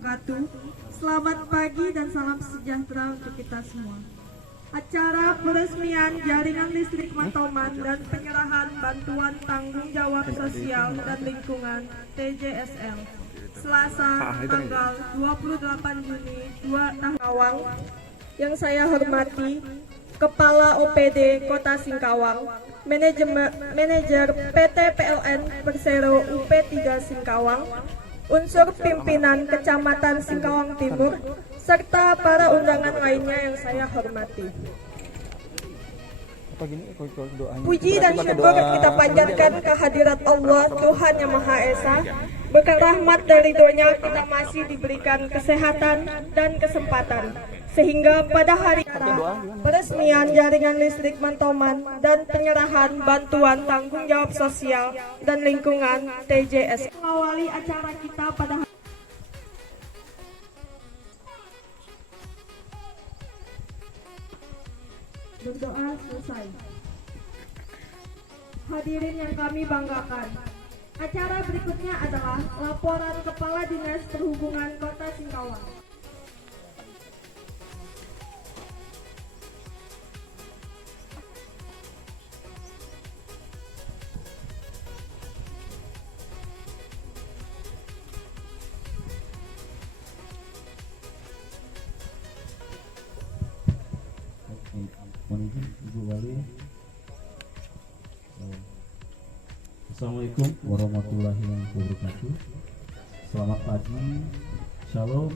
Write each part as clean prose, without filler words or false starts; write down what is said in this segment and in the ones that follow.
wabarakatuh. Selamat pagi dan salam sejahtera untuk kita semua. Acara peresmian jaringan listrik Mantoman dan penyerahan bantuan tanggung jawab sosial dan lingkungan TJSL Selasa tanggal 28 Juni 2 tahun Singkawang. Yang saya hormati Kepala OPD Kota Singkawang, Manajer PT PLN Persero UP3 Singkawang, unsur pimpinan Kecamatan Singkawang Timur, serta para undangan lainnya yang saya hormati. Puji dan syukur kita panjatkan kehadirat Allah Tuhan Yang Maha Esa. Berkat rahmat dan ridhonya kita masih diberikan kesehatan dan kesempatan, sehingga pada hari peresmian jaringan listrik Mantoman dan penyerahan bantuan tanggung jawab sosial dan lingkungan TJS mengawali acara kita pada hari berdoa selesai. Hadirin yang kami banggakan, acara berikutnya adalah laporan Kepala Dinas Perhubungan Kota Singkawang. Ibu Wali. Assalamualaikum warahmatullahi wabarakatuh. Selamat pagi, shalom,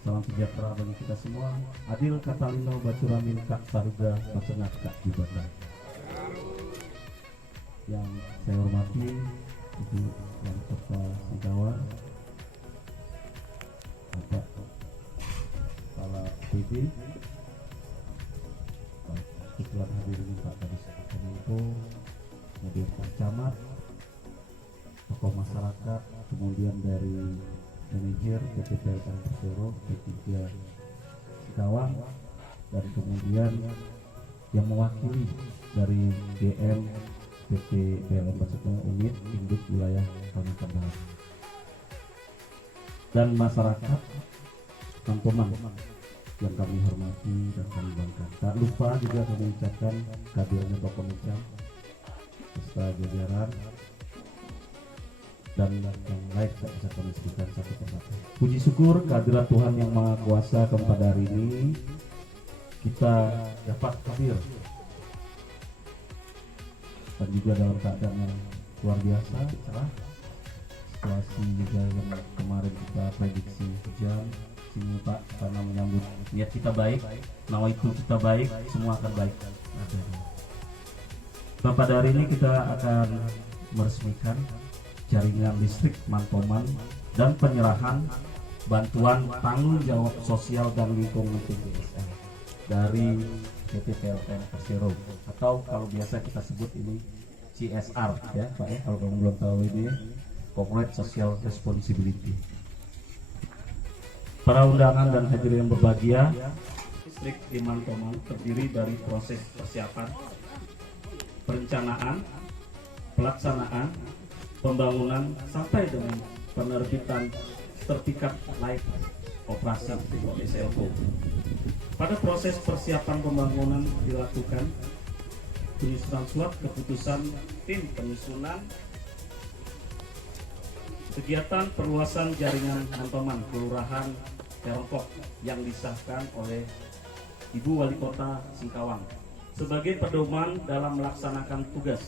salam sejahtera bagi kita semua. Adil Katalino Bacuramin Kak Saruga Masengat Kak Jibatan. Yang saya hormati Ibu Wali Kota Singkawang, Bapak Kepala PD, kebetulan hadirin Pak Kadis Kominfo, kemudian Pak Camat, tokoh masyarakat, kemudian dari manajer PT PLN Persero P3 Singkawang, dan kemudian yang mewakili dari DM PT PLN Persero Unit Induk Wilayah Kalimantan Barat, dan masyarakat Mantoman yang kami hormati dan kami banggakan. Tak lupa juga kami ucapkan kehadirannya Bapak Mecam beserta jajaran dan yang lain tak bisa kami sebutkan satu persatu. Puji syukur kehadiran Tuhan Yang Maha Kuasa kepada hari ini kita dapat hadir dan juga dalam keadaan yang luar biasa, cerah. Situasi juga yang kemarin kita prediksi hujan sini Pak, karena menyambut niat kita baik, nawa itu kita baik, semua akan baik. Nah, pada hari ini kita akan meresmikan jaringan listrik Mantoman dan penyerahan bantuan tanggung jawab sosial dan lingkungan TJSL dari PT PLN Persero, atau kalau biasa kita sebut ini CSR ya Pak ya, kalau kamu belum tahu ini Corporate Social Responsibility. Para undangan dan hadirin yang berbahagia, listrik di Mantoman terdiri dari proses persiapan, perencanaan, pelaksanaan, pembangunan sampai dengan penerbitan sertifikat layak operasi atau SLO. Pada proses persiapan pembangunan dilakukan penyusunan surat keputusan tim penyusunan kegiatan perluasan jaringan Mantoman Kelurahan Terongkok yang disahkan oleh Ibu Wali Kota Singkawang sebagai pedoman dalam melaksanakan tugas.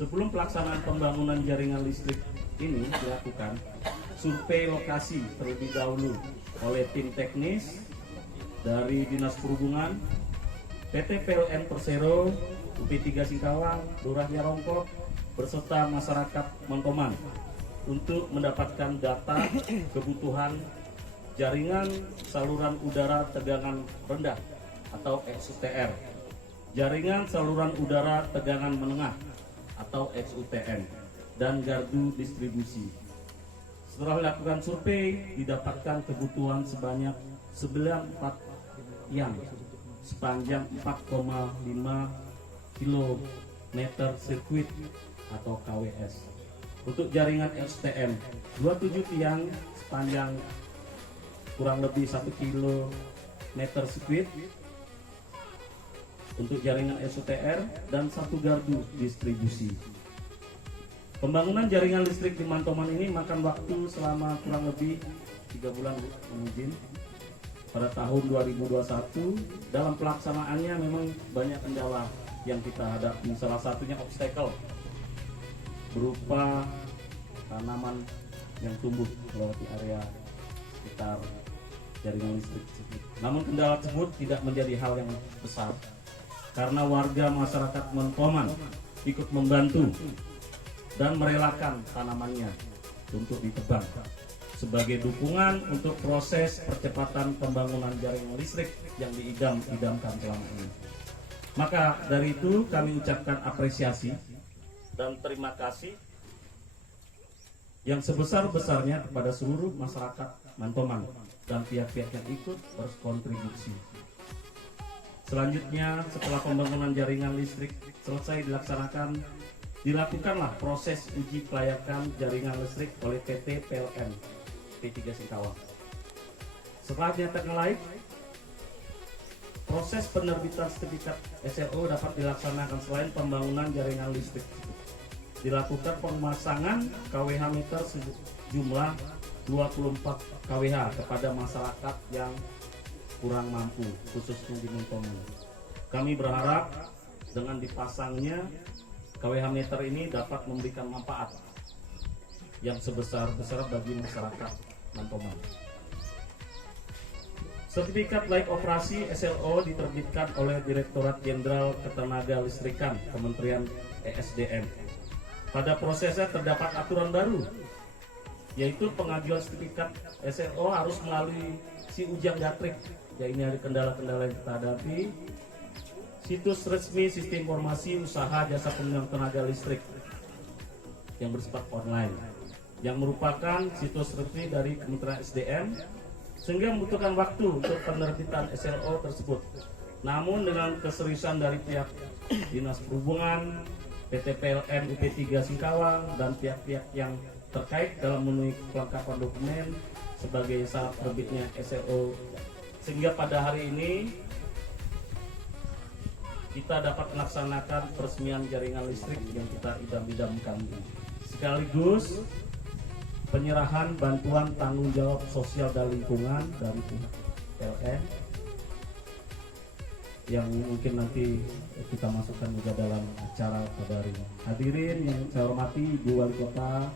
Sebelum pelaksanaan pembangunan jaringan listrik ini dilakukan, survei lokasi terlebih dahulu oleh tim teknis dari Dinas Perhubungan, PT PLN Persero, UP3 Singkawang, Lurah Terongkok, beserta masyarakat Mantoman untuk mendapatkan data kebutuhan jaringan saluran udara tegangan rendah atau XUTR, jaringan saluran udara tegangan menengah atau XUTM, dan gardu distribusi. Setelah dilakukan survei, didapatkan kebutuhan sebanyak 94 yang sepanjang 4,5 km sirkuit atau KWS. Untuk jaringan STM 27 tiang sepanjang kurang lebih 1 kilometer sekuit untuk jaringan SOTR dan 1 gardu distribusi. Pembangunan jaringan listrik di Mantoman ini makan waktu selama kurang lebih 3 bulan mungkin. Pada tahun 2021 dalam pelaksanaannya memang banyak kendala yang kita hadapi. Salah satunya obstacle berupa tanaman yang tumbuh melewati area sekitar jaringan listrik. Namun kendala tersebut tidak menjadi hal yang besar karena warga masyarakat Mantoman ikut membantu dan merelakan tanamannya untuk ditebang sebagai dukungan untuk proses percepatan pembangunan jaringan listrik yang diidam-idamkan selama ini. Maka dari itu kami ucapkan apresiasi dan terima kasih yang sebesar-besarnya kepada seluruh masyarakat Mantoman dan pihak-pihak yang ikut berkontribusi. Selanjutnya, setelah pembangunan jaringan listrik selesai dilakukanlah proses uji kelayakan jaringan listrik oleh PT PLN P3 Singkawang. Setelah dinyatakan layak, proses penerbitan sertifikat SLO dapat dilaksanakan selain pembangunan jaringan listrik. Dilakukan pemasangan KWH meter sejumlah 24 KWH kepada masyarakat yang kurang mampu, khususnya di Mantoman. Kami berharap dengan dipasangnya KWH meter ini dapat memberikan manfaat yang sebesar-besar bagi masyarakat Mantoman. Sertifikat layak operasi SLO diterbitkan oleh Direktorat Jenderal Ketenagalistrikan Kementerian ESDM. Pada prosesnya terdapat aturan baru, yaitu pengajuan sertifikat SLO harus melalui si Ujang Gatrik. Ya, ini ada kendala-kendala yang kita hadapi. Situs resmi Sistem Informasi Usaha Jasa Penunjang Tenaga Listrik yang bersifat online, yang merupakan situs resmi dari Kementerian SDM, sehingga membutuhkan waktu untuk penerbitan SLO tersebut. Namun dengan keseriusan dari pihak Dinas Perhubungan, PT PLN UP3 Singkawang, dan pihak-pihak yang terkait dalam memenuhi kelengkapan dokumen sebagai syarat terbitnya SLO, sehingga pada hari ini kita dapat melaksanakan peresmian jaringan listrik yang kita idam-idamkan, sekaligus penyerahan bantuan tanggung jawab sosial dan lingkungan dari pihak PLN yang mungkin nanti kita masukkan juga dalam acara pada hari ini. Hadirin yang saya hormati, Ibu Wali Kota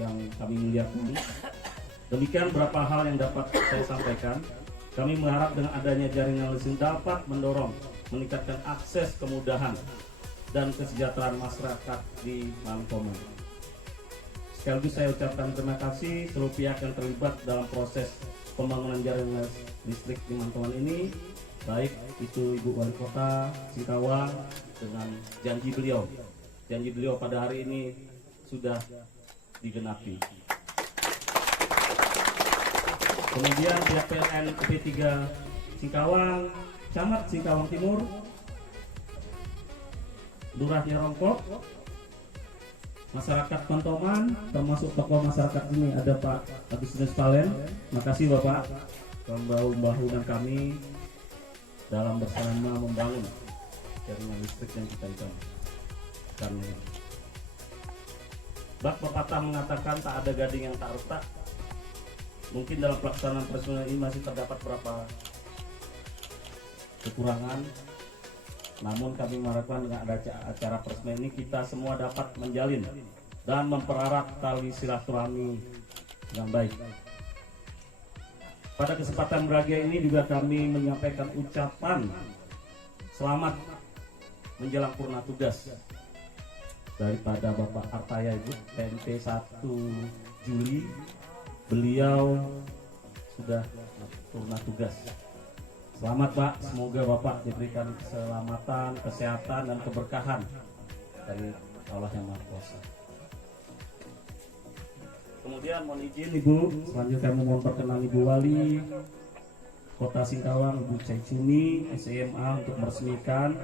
yang kami muliakan, demikian beberapa hal yang dapat saya sampaikan. Kami mengharap dengan adanya jaringan listrik dapat mendorong meningkatkan akses, kemudahan, dan kesejahteraan masyarakat di Mantoman. Sekaligus saya ucapkan terima kasih seluruh pihak yang terlibat dalam proses pembangunan jaringan listrik di Mantoman ini, baik itu Ibu Wali Kota Singkawang dengan janji beliau pada hari ini sudah digenapi. Kemudian pihak PLN UP3 Singkawang, Camat Singkawang Timur, Lurahnya Rongkok, masyarakat Mantoman, termasuk tokoh masyarakat ini ada Pak Agustinus Palen. Makasih Bapak membahu-membahu dengan kami dalam bersama membangun jaringan listrik yang kita idamkan. Bak pepatah mengatakan tak ada gading yang tak retak. Mungkin dalam pelaksanaan peresmian ini masih terdapat beberapa kekurangan, namun kami mengharapkan dengan ada acara peresmian ini kita semua dapat menjalin dan mempererat tali silaturahmi dengan baik. Pada kesempatan berbahagia ini juga kami menyampaikan ucapan selamat menjelang purna tugas daripada Bapak Artaya Ibu, PNP 1 Juli. Beliau sudah purna tugas. Selamat Pak, semoga Bapak diberikan keselamatan, kesehatan, dan keberkahan dari Allah yang Maha Kuasa. Kemudian mohon izin Ibu, selanjutnya kami mohon perkenan Ibu Wali Kota Singkawang, Ibu Caicuni SMA untuk meresmikan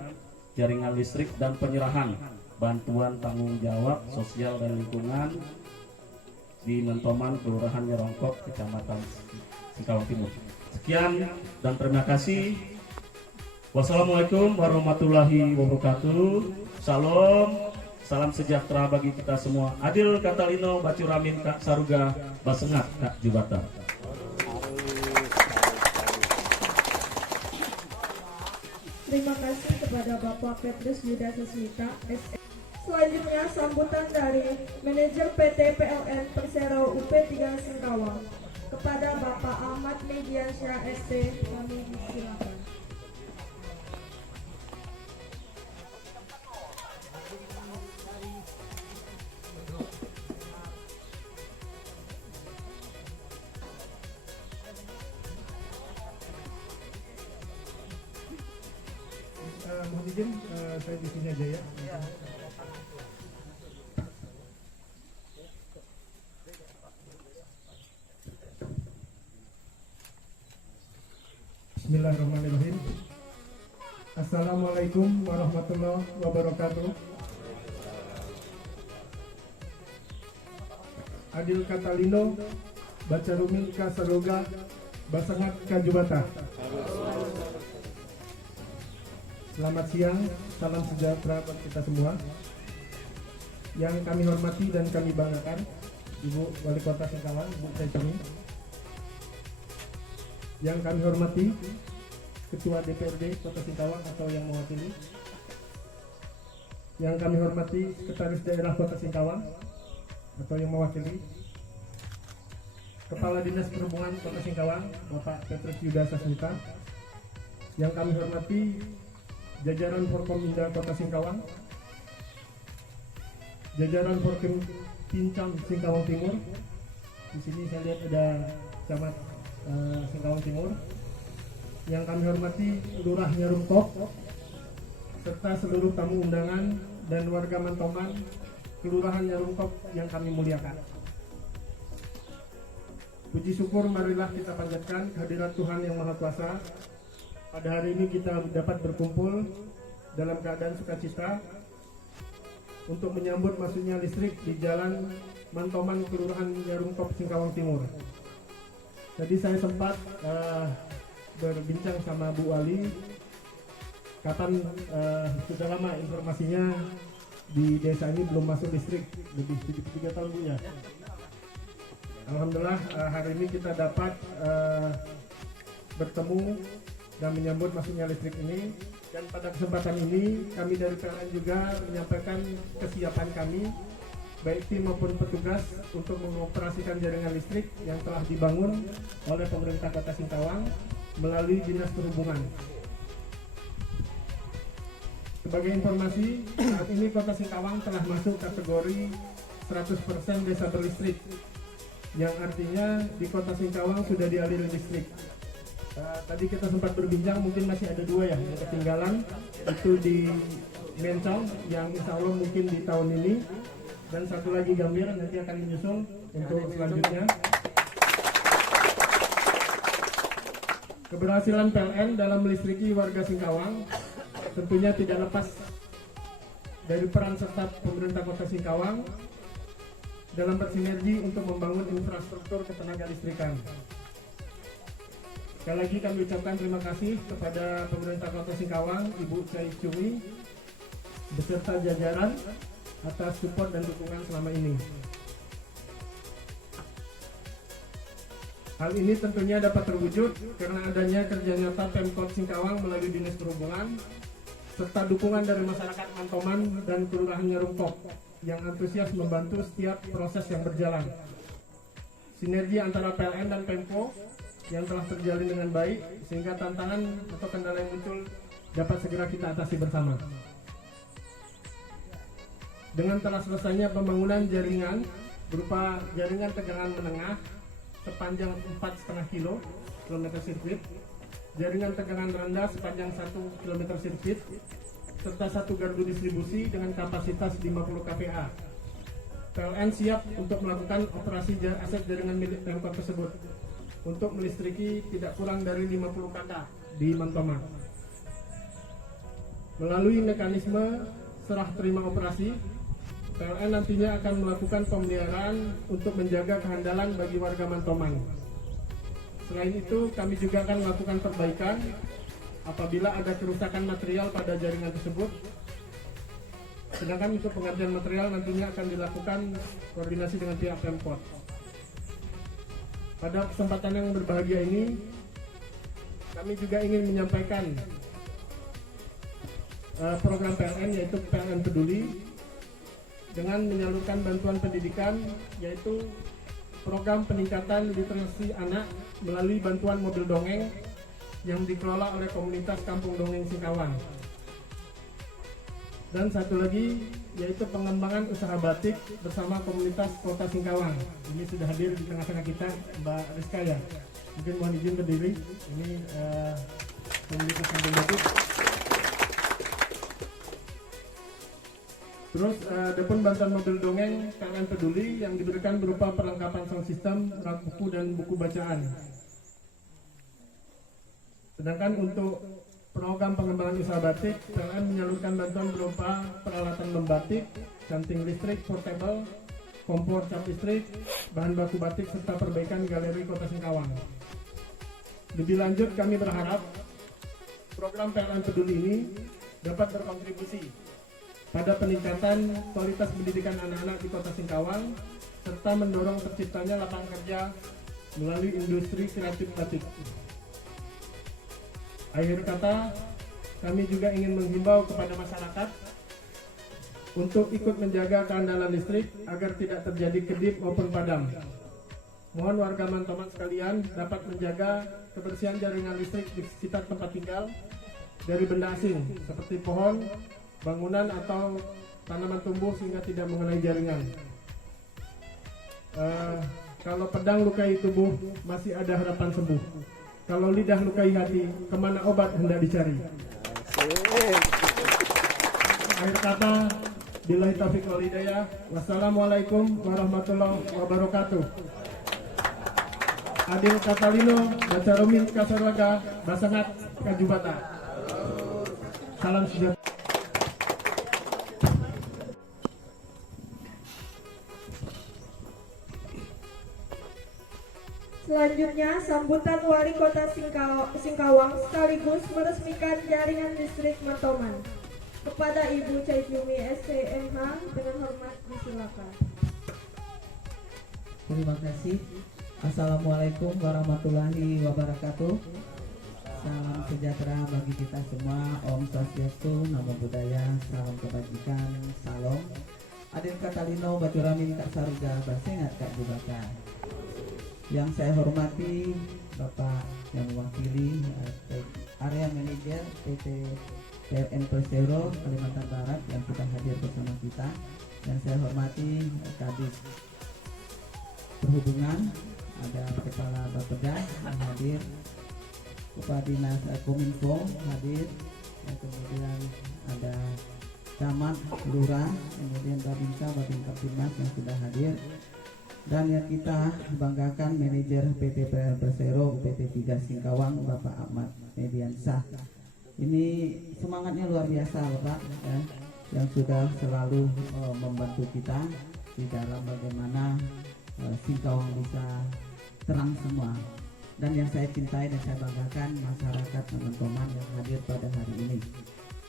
jaringan listrik dan penyerahan bantuan tanggung jawab sosial dan lingkungan di Mantoman, Kelurahan Nyerongkok, Kecamatan Singkawang Timur. Sekian dan terima kasih. Wassalamualaikum warahmatullahi wabarakatuh. Salam, salam sejahtera bagi kita semua. Adil Katalino Bacuramin Kak Saruga Basengat Kak Jubata. Terima kasih kepada Bapak Petrus Yuda Sasmita, SM. Selanjutnya sambutan dari Manajer PT PLN Persero UP3 Singkawang. Kepada Bapak Ahmad Mediansyah ST, kami silakan. Mohon izin, saya di sini aja ya. Bismillahirrahmanirrahim. Assalamualaikum warahmatullahi wabarakatuh. Adil Katalino Bacarumin Ka Saruga Basengat Ka Jubata. Selamat siang, salam sejahtera buat kita semua. Yang kami hormati dan kami banggakan Ibu Wali Kota Singkawang, Bu Cecumi. Yang kami hormati Ketua DPRD Kota Singkawang atau yang mewakili. Yang kami hormati Sekretaris Daerah Kota Singkawang atau yang mewakili. Kepala Dinas Perhubungan Kota Singkawang, Bapak Petrus Yuda Sasmita. Yang kami hormati jajaran Forkominda Kota Singkawang, jajaran Forkim Pincang Singkawang Timur. Di sini saya lihat ada camat Singkawang Timur. Yang kami hormati Lurah Nyerongkok serta seluruh tamu undangan dan warga Mantoman, Kelurahan Nyerongkok yang kami muliakan. Puji syukur marilah kita panjatkan kehadirat Tuhan Yang Maha Kuasa. Pada hari ini kita dapat berkumpul dalam keadaan sukacita untuk menyambut masuknya listrik di Jalan Mantoman, Kelurahan Nyerongkok, Singkawang Timur. Jadi saya sempat berbincang sama Bu Wali, kapan sudah lama informasinya di desa ini belum masuk listrik, lebih 3 tahun Bu ya. Alhamdulillah hari ini kita dapat bertemu dan menyambut masuknya listrik ini. Dan pada kesempatan ini kami dari PLN juga menyampaikan kesiapan kami baik tim maupun petugas untuk mengoperasikan jaringan listrik yang telah dibangun oleh pemerintah Kota Singkawang melalui Dinas Perhubungan. Sebagai informasi, saat ini Kota Singkawang telah masuk kategori 100% desa berlistrik, yang artinya di Kota Singkawang sudah dialiri listrik. Tadi kita sempat berbincang, mungkin masih ada 2 yang ketinggalan, itu di Mencong yang insya Allah mungkin di tahun ini, dan satu lagi Gambir nanti akan menyusul untuk selanjutnya. Keberhasilan PLN dalam melistriki warga Singkawang tentunya tidak lepas dari peran serta pemerintah Kota Singkawang dalam bersinergi untuk membangun infrastruktur ketenaga listrikan. Sekali lagi kami ucapkan terima kasih kepada pemerintah Kota Singkawang, Ibu Cecumi beserta jajaran atas support dan dukungan selama ini. Hal ini tentunya dapat terwujud karena adanya kerja nyata Pemkot Singkawang melalui Dinas Perhubungan serta dukungan dari masyarakat Mantoman dan Kelurahan Nyerongkok yang antusias membantu setiap proses yang berjalan. Sinergi antara PLN dan Pemko yang telah terjalin dengan baik sehingga tantangan atau kendala yang muncul dapat segera kita atasi bersama. Dengan telah selesainya pembangunan jaringan berupa jaringan tegangan menengah sepanjang 4,5 km sirkuit, jaringan tegangan rendah sepanjang 1 km sirkuit, serta 1 gardu distribusi dengan kapasitas 50 kVA. PLN siap untuk melakukan operasi aset jaringan milik Pemkot tersebut untuk melistriki tidak kurang dari 50 kata di Mantoman. Melalui mekanisme serah terima operasi, PLN nantinya akan melakukan pemeliharaan untuk menjaga kehandalan bagi warga Mantoman. Selain itu, kami juga akan melakukan perbaikan apabila ada kerusakan material pada jaringan tersebut. Sedangkan untuk penggantian material nantinya akan dilakukan koordinasi dengan pihak Pemkot. Pada kesempatan yang berbahagia ini, kami juga ingin menyampaikan program PLN, yaitu PLN Peduli, dengan menyalurkan bantuan pendidikan, yaitu program peningkatan literasi anak melalui bantuan mobil dongeng yang dikelola oleh komunitas Kampung Dongeng Singkawang. Dan satu lagi yaitu pengembangan usaha batik bersama komunitas Kota Singkawang. Ini sudah hadir di tengah-tengah kita Mbak Rizka ya. Mungkin mohon izin berdiri. Ini komunitas Kampung Batik. Terus adapun bantuan mobil dongeng PLN Peduli yang diberikan berupa perlengkapan sound system, rak buku dan buku bacaan. Sedangkan untuk program pengembangan usaha batik, PLN menyalurkan bantuan berupa peralatan membatik, canting listrik portable, kompor cap listrik, bahan baku batik serta perbaikan galeri Kota Singkawang. Lebih lanjut, kami berharap program PLN Peduli ini dapat berkontribusi pada peningkatan kualitas pendidikan anak-anak di Kota Singkawang serta mendorong terciptanya lapangan kerja melalui industri kreatif batik. Akhir kata, kami juga ingin menghimbau kepada masyarakat untuk ikut menjaga keandalan listrik agar tidak terjadi kedip maupun padam. Mohon warga Mantoman sekalian dapat menjaga kebersihan jaringan listrik di sekitar tempat tinggal dari benda asing seperti pohon, bangunan atau tanaman tumbuh sehingga tidak mengenai jaringan. Kalau pedang lukai tubuh, masih ada harapan sembuh. Kalau lidah lukai hati, kemana obat hendak dicari. Akhir kata, billahi taufiq wal hidayah. Wassalamualaikum warahmatullahi wabarakatuh. Adil Katalino, Baca Romin Kasarwaga, Basangat Kajubata. Salam sejahtera. Selanjutnya, sambutan Wali Kota Singkawang sekaligus meresmikan jaringan listrik Mantoman. Kepada Ibu Caityumi SCMH dengan hormat disilakan. Terima kasih. Assalamualaikum warahmatullahi wabarakatuh. Salam sejahtera bagi kita semua. Om Swastiastu, Namo Buddhaya, salam kebajikan, salam. Adil Katalino, Bacuramin Kak Saruga, Basengat Kak Jubaka. Yang saya hormati Bapak yang mewakili area manajer PT PLN Persero Kalimantan Barat yang sudah hadir bersama kita. Yang saya hormati Kadis Perhubungan, ada Kepala Bapeda yang hadir, Kepala Dinas Kominfo hadir, dan kemudian ada Camat, Lurah, kemudian Babinsa, Babinka Timnas yang sudah hadir. Dan yang kita banggakan manajer PT PLN Persero UPT 3 Singkawang Bapak Ahmad Mediansah. Ini semangatnya luar biasa Bapak ya, yang sudah selalu membantu kita di dalam bagaimana Singkawang bisa terang semua. Dan yang saya cintai dan saya banggakan masyarakat teman-teman yang hadir pada hari ini.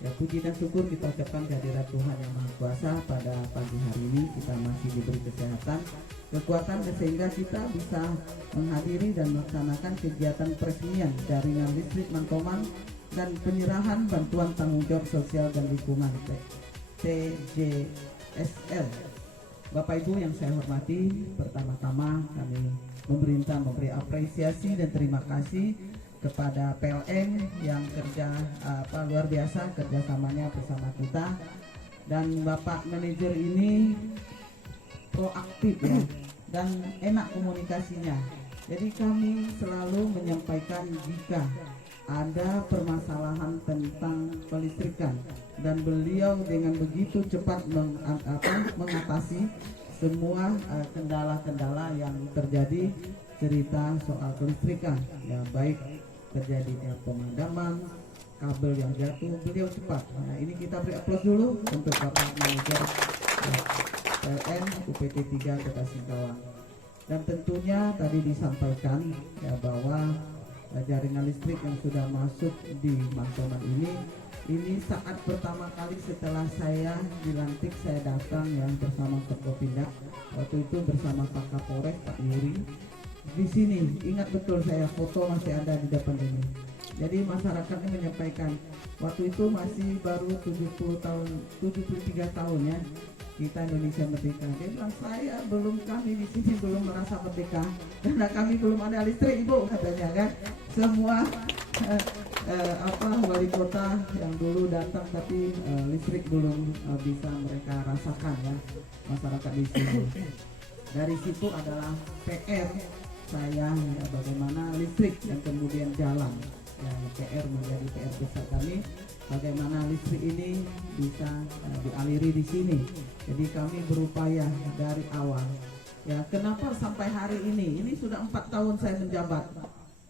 Ya, puji dan syukur kita ucapkan kehadirat Tuhan Yang Maha Kuasa pada pagi hari ini. Kita masih diberi kesehatan, kekuatan, sehingga kita bisa menghadiri dan melaksanakan kegiatan peresmian jaringan listrik Mantoman dan penyerahan bantuan tanggung jawab sosial dan lingkungan TJSL. Bapak Ibu yang saya hormati, pertama-tama kami pemerintah memberi apresiasi dan terima kasih kepada PLN yang kerja luar biasa kerjasamanya bersama kita, dan Bapak manajer ini proaktif ya, dan enak komunikasinya. Jadi kami selalu menyampaikan jika ada permasalahan tentang kelistrikan, dan beliau dengan begitu cepat mengatasi semua kendala-kendala yang terjadi cerita soal kelistrikan ya, baik terjadinya pemadaman, kabel yang jatuh, beliau cepat. Nah, ini kita beri aplaus dulu untuk Bapak Manajer PLN UPT 3 Kota Singkawang. Dan tentunya tadi disampaikan ya bahwa jaringan listrik yang sudah masuk di Mantoman ini saat pertama kali setelah saya dilantik, saya datang yang bersama Forkopimda, waktu itu bersama Pak Kapolres Pak Yuri di sini. Ingat betul, saya foto masih ada di depan ini. Jadi masyarakatnya menyampaikan waktu itu masih baru 73 tahun ya kita Indonesia merdeka. Dia bilang, saya kami di sini belum merasa merdeka karena kami belum ada listrik, Ibu, katanya kan. Semua wali kota yang dulu datang tapi listrik belum bisa mereka rasakan ya, masyarakat di sini. Dari situ adalah PR saya ya, bagaimana listrik dan kemudian jalan ya, PR menjadi PR besar kami, bagaimana listrik ini bisa dialiri di sini. Jadi kami berupaya dari awal ya. Kenapa sampai hari ini sudah 4 tahun saya menjabat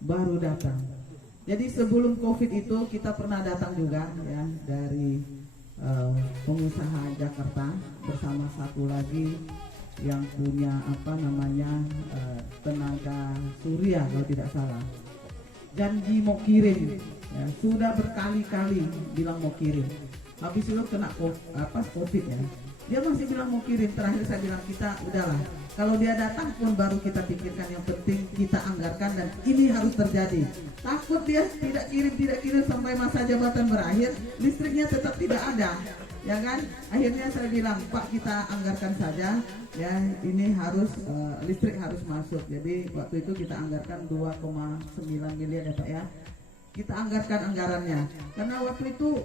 baru datang. Jadi sebelum COVID itu kita pernah datang juga ya dari pengusaha Jakarta bersama satu lagi yang punya tenaga surya kalau tidak salah. Janji mau kirim ya, sudah berkali-kali bilang mau kirim. Habis itu kena COVID ya. Dia masih bilang mau kirim. Terakhir saya bilang, kita udahlah, kalau dia datang pun baru kita pikirkan, yang penting kita anggarkan dan ini harus terjadi. Takut dia tidak kirim sampai masa jabatan berakhir, listriknya tetap tidak ada, ya kan? Akhirnya saya bilang, Pak, kita anggarkan saja ya, ini harus listrik harus masuk. Jadi waktu itu kita anggarkan 2,9 miliar ya Pak ya. Kita anggarkan anggarannya karena waktu itu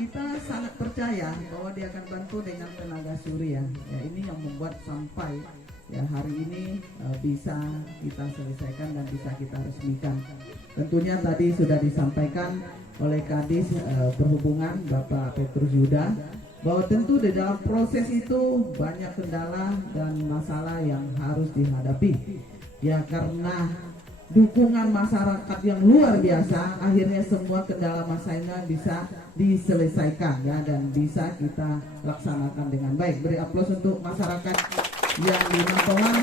kita sangat percaya bahwa dia akan bantu dengan tenaga surya ya. Ini yang membuat sampai ya hari ini bisa kita selesaikan dan bisa kita resmikan. Tentunya tadi sudah disampaikan oleh Kadis Perhubungan Bapak Petrus Yuda bahwa tentu di dalam proses itu banyak kendala dan masalah yang harus dihadapi ya, karena dukungan masyarakat yang luar biasa, akhirnya semua kendala masalahnya bisa diselesaikan ya, dan bisa kita laksanakan dengan baik. Beri aplaus untuk masyarakat yang di Mantoman,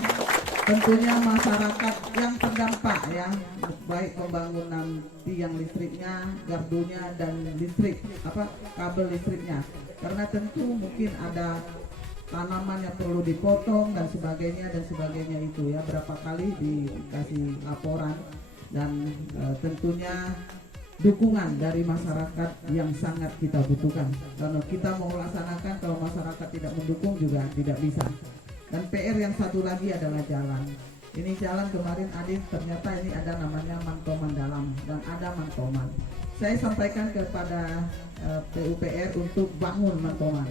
tentunya masyarakat yang terdampak ya, baik pembangunan tiang listriknya, gardunya, dan kabel listriknya. Karena tentu mungkin ada tanaman yang perlu dipotong dan sebagainya itu ya, berapa kali dikasih laporan dan tentunya dukungan dari masyarakat yang sangat kita butuhkan. Karena kita mau melaksanakan, kalau masyarakat tidak mendukung juga tidak bisa. Dan PR yang satu lagi adalah jalan. Ini jalan kemarin Adit, ternyata ini ada namanya Mantoman Dalam dan ada Mantoman. Saya sampaikan kepada PUPR untuk bangun Mantoman.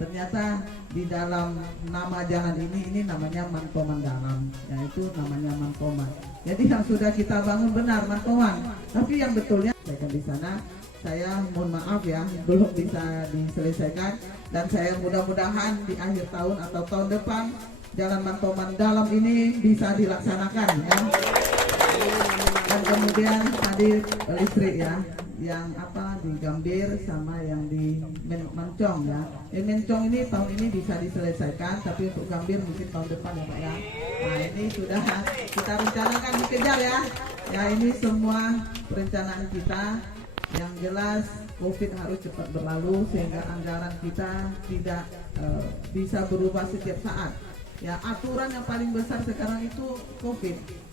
Ternyata di dalam nama jalan ini namanya Mantoman Dalam, yaitu namanya Mantoman. Jadi yang sudah kita bangun benar Mantoman, tapi yang betulnya saya di sana, saya mohon maaf ya belum bisa diselesaikan, dan saya mudah-mudahan di akhir tahun atau tahun depan jalan Mantoman Dalam ini bisa dilaksanakan ya. Dan kemudian tadi listrik ya, yang di Gambir sama yang di Mencong ya. Mencong ini tahun ini bisa diselesaikan, tapi untuk Gambir mungkin tahun depan ya Pak ya. Nah ini sudah kita rencanakan, dikejar ya. Ya ini semua perencanaan kita. Yang jelas COVID harus cepat berlalu sehingga anggaran kita tidak bisa berubah setiap saat. Ya aturan yang paling besar sekarang itu COVID.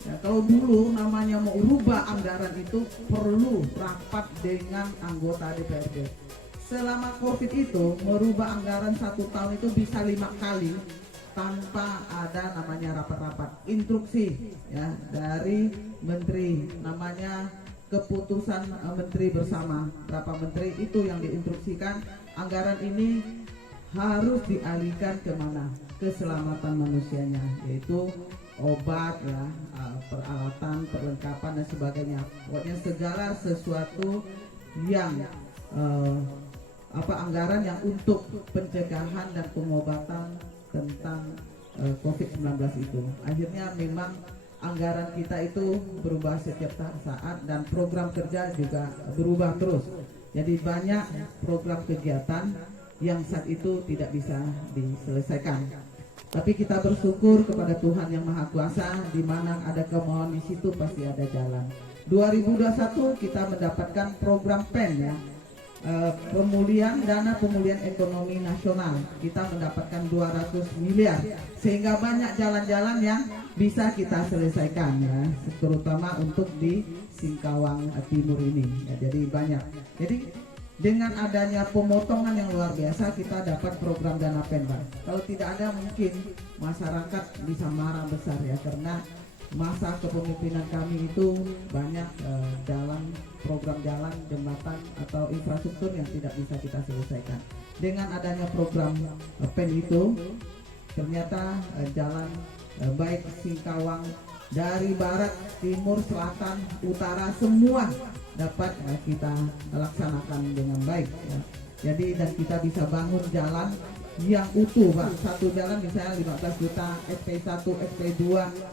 Ya, kalau dulu namanya mau rubah anggaran itu perlu rapat dengan anggota DPRD. Selama COVID itu merubah anggaran 1 tahun itu bisa 5 kali tanpa ada namanya rapat-rapat. Instruksi ya dari menteri, namanya keputusan menteri bersama. Berapa menteri itu yang diinstruksikan anggaran ini harus dialihkan kemana? Keselamatan manusianya, yaitu obat ya, peralatan, perlengkapan dan sebagainya. Pokoknya segala sesuatu yang anggaran yang untuk pencegahan dan pengobatan tentang COVID-19 itu. Akhirnya memang anggaran kita itu berubah setiap saat dan program kerja juga berubah terus. Jadi banyak program kegiatan yang saat itu tidak bisa diselesaikan. Tapi kita bersyukur kepada Tuhan yang Maha Kuasa, di mana ada kemauan di situ pasti ada jalan. 2021 kita mendapatkan program PEN ya, dana pemulihan ekonomi nasional. Kita mendapatkan 200 miliar, sehingga banyak jalan-jalan yang bisa kita selesaikan ya, terutama untuk di Singkawang Timur ini ya, jadi banyak. Jadi dengan adanya pemotongan yang luar biasa, kita dapat program dana PEN, Pak. Kalau tidak ada mungkin masyarakat bisa marah besar ya, karena masa kepemimpinan kami itu banyak program jalan, jembatan atau infrastruktur yang tidak bisa kita selesaikan. Dengan adanya program PEN itu, ternyata jalan baik Singkawang dari barat, timur, selatan, utara semua dapat kita laksanakan dengan baik ya. Jadi dan kita bisa bangun jalan yang utuh, Pak. Satu jalan misalnya 15 juta, SP1, SP2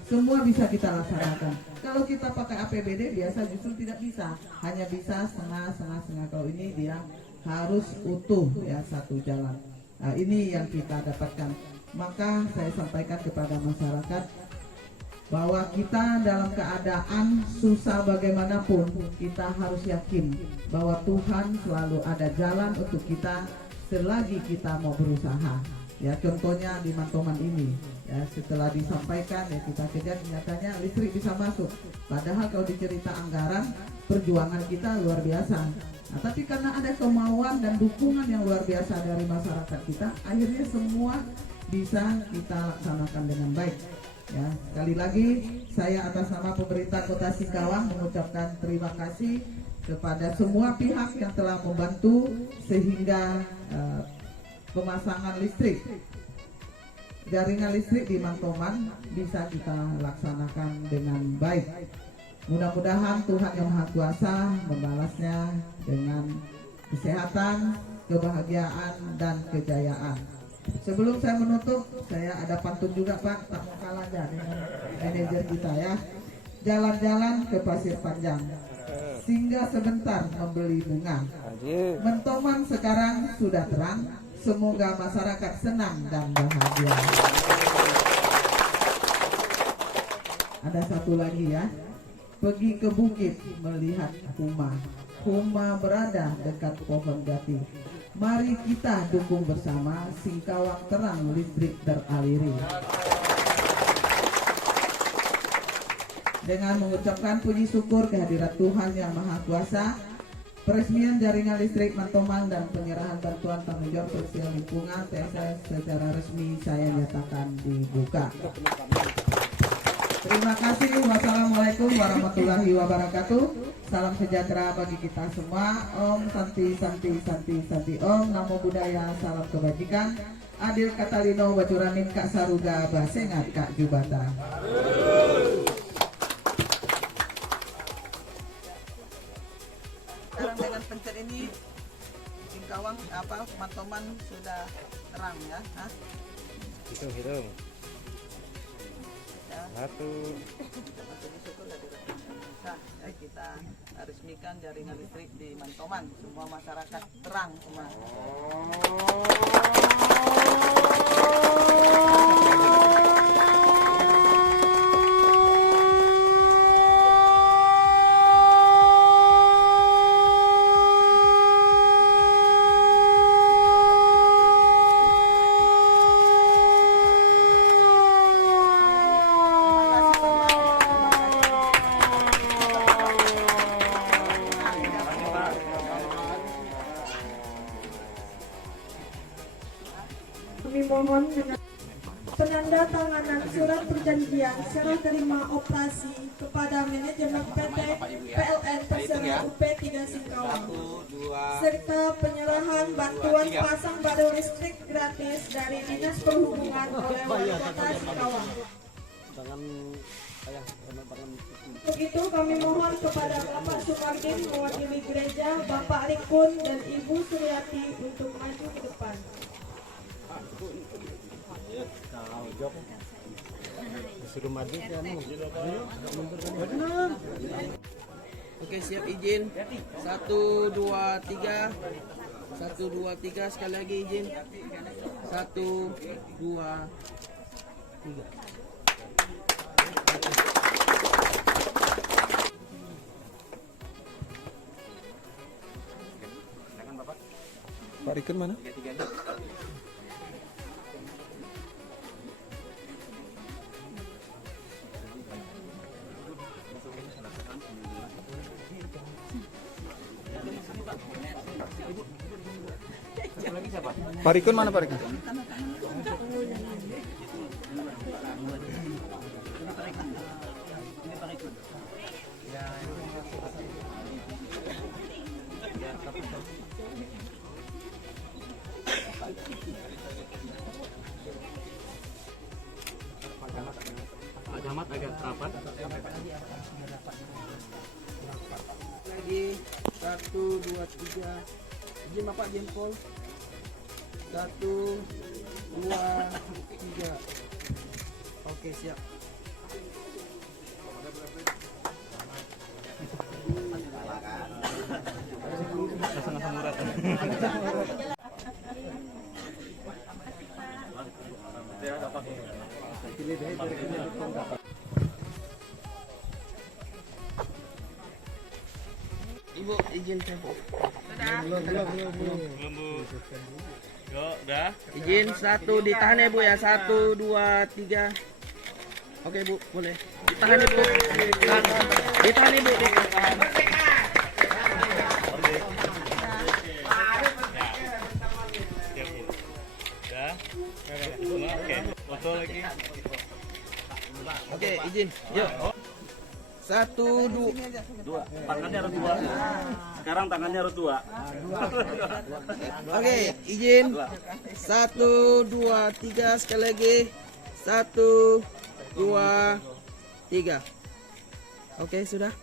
semua bisa kita laksanakan. Kalau kita pakai APBD biasa justru tidak bisa, hanya bisa setengah. Kalau ini dia harus utuh ya, satu jalan. Nah, ini yang kita dapatkan. Maka saya sampaikan kepada masyarakat bahwa kita dalam keadaan susah bagaimanapun, kita harus yakin bahwa Tuhan selalu ada jalan untuk kita selagi kita mau berusaha. Ya, contohnya di Mantoman ini ya, setelah disampaikan ya kita kejar, nyatanya listrik bisa masuk. Padahal kalau dicerita anggaran, perjuangan kita luar biasa. Nah, tapi karena ada kemauan dan dukungan yang luar biasa dari masyarakat kita, akhirnya semua bisa kita laksanakan dengan baik. Ya, sekali lagi saya atas nama pemerintah Kota Singkawang mengucapkan terima kasih kepada semua pihak yang telah membantu sehingga pemasangan listrik, jaringan listrik di Mantoman bisa kita laksanakan dengan baik. Mudah-mudahan Tuhan yang Maha Kuasa membalasnya dengan kesehatan, kebahagiaan, dan kejayaan. Sebelum saya menutup, saya ada pantun juga, Pak. Tak mau kalah aja dengan manajer kita ya. Jalan-jalan ke Pasir Panjang, singgah sebentar membeli bunga. Mantoman sekarang sudah terang, semoga masyarakat senang dan bahagia. Ada satu lagi ya. Pergi ke bukit melihat Huma. Huma berada dekat pohon jati. Mari kita dukung bersama, Singkawang terang listrik teraliri. Dengan mengucapkan puji syukur kehadirat Tuhan yang Maha Kuasa, peresmian jaringan listrik Mantoman dan penyerahan bantuan tanggung jawab sosial lingkungan TSS secara resmi saya nyatakan dibuka. Terima kasih. Wassalamualaikum warahmatullahi wabarakatuh. Salam sejahtera bagi kita semua. Om Santi Santi Santi Santi Om. Namo Buddhaya. Salam kebajikan. Adil Katalino Wajuranin Kak Saruga Basengat Kak Jubata. Sekarang dengan pencet ini Singkawang Mantoman sudah terang ya. Hitung. Satu. Ya, kita resmikan jaringan listrik di Mantoman, semua masyarakat terang semua. Kami mohon dengan penanda tanganan surat perjanjian serah terima operasi kepada manajemen PT PLN Persero UP3 Singkawang serta penyerahan bantuan pasang baru listrik gratis dari Dinas Perhubungan oleh Wali Kota Singkawang. Untuk itu kami mohon kepada Bapak Sumardin mewakili gereja, Bapak Rikun dan Ibu Suryati untuk maju ke depan. Suruh maju ya, Oke, siap, izin. 1 2 3. 1 2 3, sekali lagi izin. 1 2 3. Pak Rikun mana? Pak Rikun mana Pak Rikun? Pak Camat agak rapat. Lagi 1 2 3. Izin Bapak jempol. 1 2 3. Oke, siap. Ibu izin tempo. Izin 1 ditahan ya Bu ya. 1 2 3. Oke Bu, boleh. Ditahan ya Bu. Ditahan ya Bu. Ditahan. Oke, izin. Yuk. 1 2. Tangannya harus 2. Sekarang tangannya harus 2. Oke, izin. 1 2 3, sekali lagi. 1 2 3. Oke, sudah.